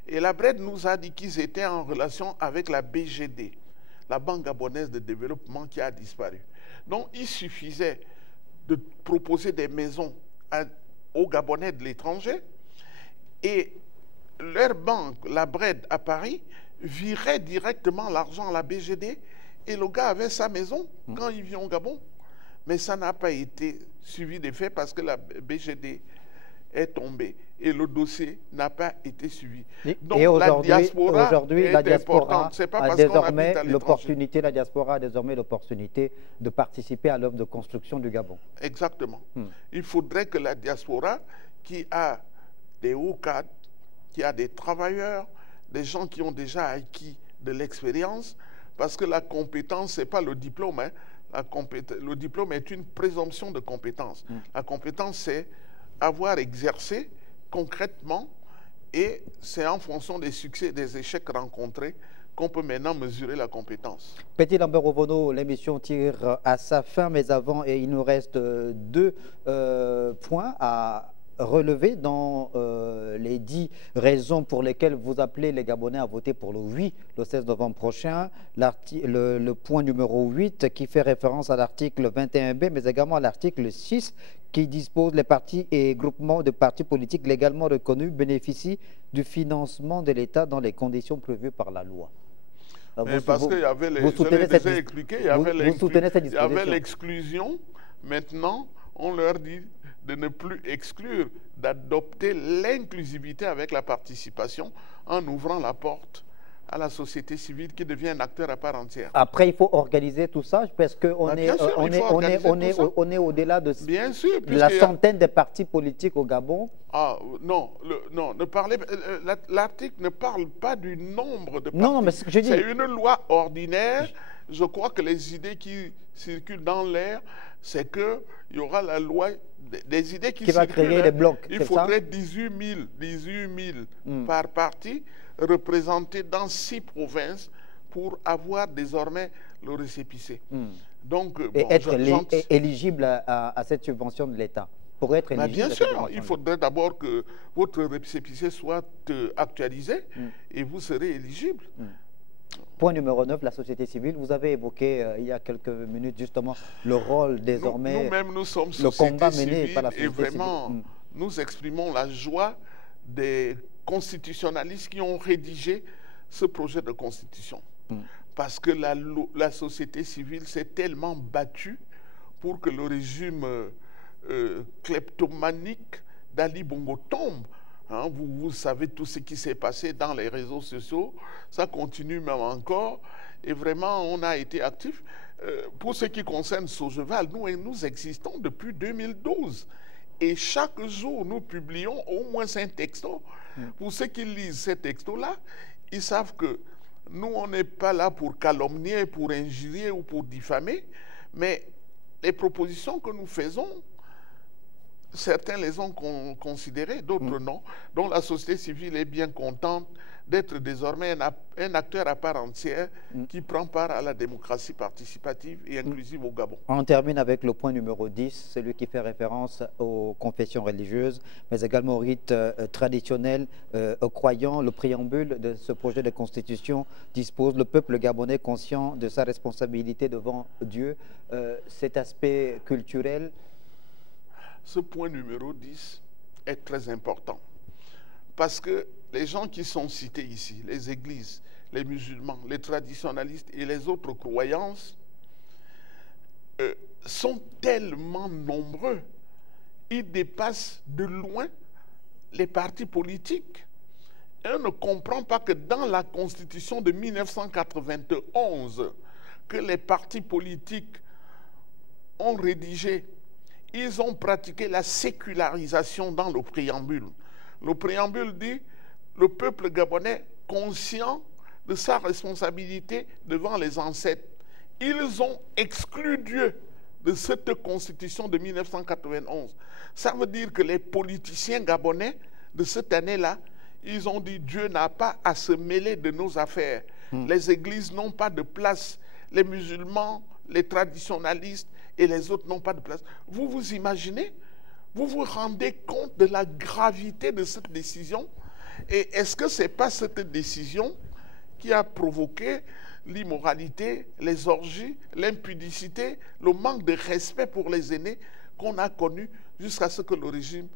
Et la BRED nous a dit qu'ils étaient en relation avec la BGD, la Banque gabonaise de développement qui a disparu. Donc il suffisait de proposer des maisons aux Gabonais de l'étranger et leur banque, la BRED à Paris, virait directement l'argent à la BGD et le gars avait sa maison quand il vient au Gabon. Mais ça n'a pas été suivi des faits parce que la BGD est tombée et le dossier n'a pas été suivi. Donc et aujourd'hui, la diaspora a désormais l'opportunité, de participer à l'œuvre de construction du Gabon. Exactement. Il faudrait que la diaspora, qui a des hauts cadres, qui a des travailleurs, des gens qui ont déjà acquis de l'expérience, parce que la compétence, ce n'est pas le diplôme, hein. Le diplôme est une présomption de compétence. La compétence, c'est avoir exercé concrètement et c'est en fonction des succès et des échecs rencontrés qu'on peut maintenant mesurer la compétence. Petit Lambert Ovono, l'émission tire à sa fin, mais avant, il nous reste deux points à relever dans les 10 raisons pour lesquelles vous appelez les Gabonais à voter pour le oui le 16 novembre prochain. Le point numéro 8 qui fait référence à l'article 21B, mais également à l'article 6 qui dispose les partis et groupements de partis politiques légalement reconnus bénéficient du financement de l'État dans les conditions prévues par la loi. Parce qu'il y avait, il y avait l'exclusion. Maintenant, on leur dit de ne plus exclure, d'adopter l'inclusivité avec la participation en ouvrant la porte à la société civile qui devient un acteur à part entière. Après, il faut organiser tout ça parce qu'on est au-delà de la centaine de partis politiques au Gabon. Ah non, ne parlez, l'article ne parle pas du nombre de partis. Non, mais je dis... C'est une loi ordinaire. Je crois que les idées qui circulent dans l'air, c'est qu'il y aura la loi, des idées qui va créer des blocs. Il faudrait 18 000 par parti représentés dans 6 provinces pour avoir désormais le récépissé. Donc, et être éligible à cette subvention de l'État. Pour être éligible, bien sûr, il faudrait d'abord que votre récépissé soit actualisé et vous serez éligible. Point numéro 9, la société civile. Vous avez évoqué il y a quelques minutes justement le rôle désormais, nous-mêmes, nous sommes le combat mené civile, par la société et vraiment, civile. Nous exprimons la joie des constitutionnalistes qui ont rédigé ce projet de constitution. Parce que la société civile s'est tellement battue pour que le régime kleptomanique d'Ali Bongo tombe. Hein, vous savez tout ce qui s'est passé dans les réseaux sociaux, ça continue même encore, et vraiment on a été actifs. Pour ce qui concerne Sogeval, nous existons depuis 2012, et chaque jour nous publions au moins un texto. Pour ceux qui lisent ces textos-là, ils savent que nous on n'est pas là pour calomnier, pour injurier ou pour diffamer, mais les propositions que nous faisons, certains les ont considérés, d'autres non. Donc la société civile est bien contente d'être désormais un acteur à part entière qui prend part à la démocratie participative et inclusive au Gabon. On termine avec le point numéro 10, celui qui fait référence aux confessions religieuses, mais également aux rites traditionnels, aux croyants. Le préambule de ce projet de constitution dispose: le peuple gabonais conscient de sa responsabilité devant Dieu. Cet aspect culturel. Ce point numéro 10 est très important parce que les gens qui sont cités ici, les églises, les musulmans, les traditionalistes et les autres croyances sont tellement nombreux, ils dépassent de loin les partis politiques. Et on ne comprend pas que dans la Constitution de 1991, que les partis politiques ont rédigé, ils ont pratiqué la sécularisation dans le préambule. Le préambule dit: le peuple gabonais conscient de sa responsabilité devant les ancêtres. Ils ont exclu Dieu de cette constitution de 1991. Ça veut dire que les politiciens gabonais de cette année-là, ils ont dit: Dieu n'a pas à se mêler de nos affaires. Les églises n'ont pas de place. Les musulmans, les traditionalistes et les autres n'ont pas de place. Vous vous imaginez? Vous vous rendez compte de la gravité de cette décision? Et est-ce que ce n'est pas cette décision qui a provoqué l'immoralité, les orgies, l'impudicité, le manque de respect pour les aînés qu'on a connu jusqu'à ce que le régime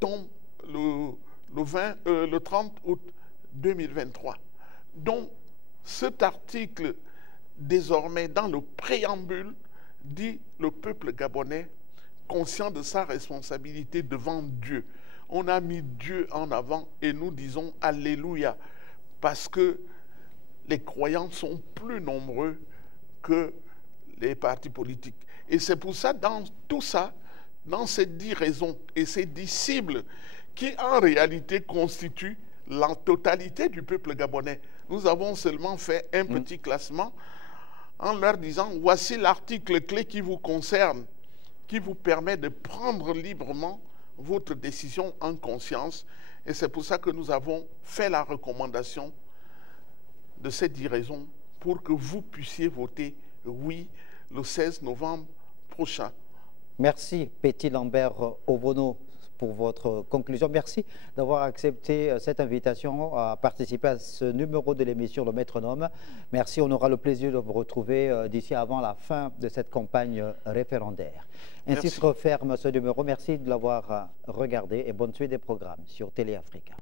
tombe le 30 août 2023? Donc, cet article, désormais dans le préambule, dit: le peuple gabonais conscient de sa responsabilité devant Dieu. On a mis Dieu en avant et nous disons Alléluia, parce que les croyants sont plus nombreux que les partis politiques. Et c'est pour ça, dans tout ça, dans ces 10 raisons et ces 10 cibles qui en réalité constituent la totalité du peuple gabonais, nous avons seulement fait un petit classement en leur disant: voici l'article clé qui vous concerne, qui vous permet de prendre librement votre décision en conscience. Et c'est pour ça que nous avons fait la recommandation de ces 10 raisons pour que vous puissiez voter oui le 16 novembre prochain. Merci Petit Lambert Ovono pour votre conclusion. Merci d'avoir accepté cette invitation à participer à ce numéro de l'émission Le Métronome. Merci, on aura le plaisir de vous retrouver d'ici avant la fin de cette campagne référendaire. Ainsi se referme ce numéro. Merci de l'avoir regardé et bonne suite des programmes sur Télé Africa.